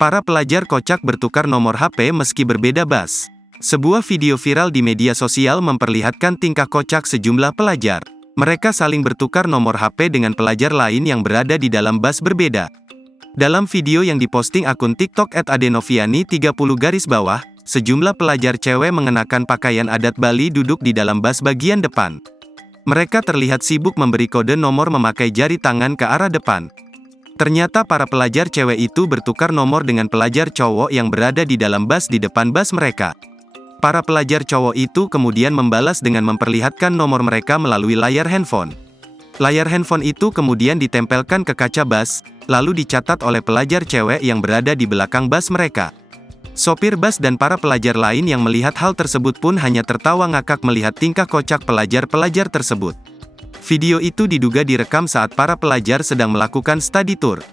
Para pelajar kocak bertukar nomor HP meski berbeda bas. Sebuah video viral di media sosial memperlihatkan tingkah kocak sejumlah pelajar. Mereka saling bertukar nomor HP dengan pelajar lain yang berada di dalam bus berbeda. Dalam video yang diposting akun TikTok @adenoviani30 garis bawah, sejumlah pelajar cewek mengenakan pakaian adat Bali duduk di dalam bus bagian depan. Mereka terlihat sibuk memberi kode nomor memakai jari tangan ke arah depan. Ternyata para pelajar cewek itu bertukar nomor dengan pelajar cowok yang berada di dalam bus di depan bus mereka. Para pelajar cowok itu kemudian membalas dengan memperlihatkan nomor mereka melalui layar handphone. Layar handphone itu kemudian ditempelkan ke kaca bus, lalu dicatat oleh pelajar cewek yang berada di belakang bus mereka. Sopir bus dan para pelajar lain yang melihat hal tersebut pun hanya tertawa ngakak melihat tingkah kocak pelajar-pelajar tersebut. Video itu diduga direkam saat para pelajar sedang melakukan study tour.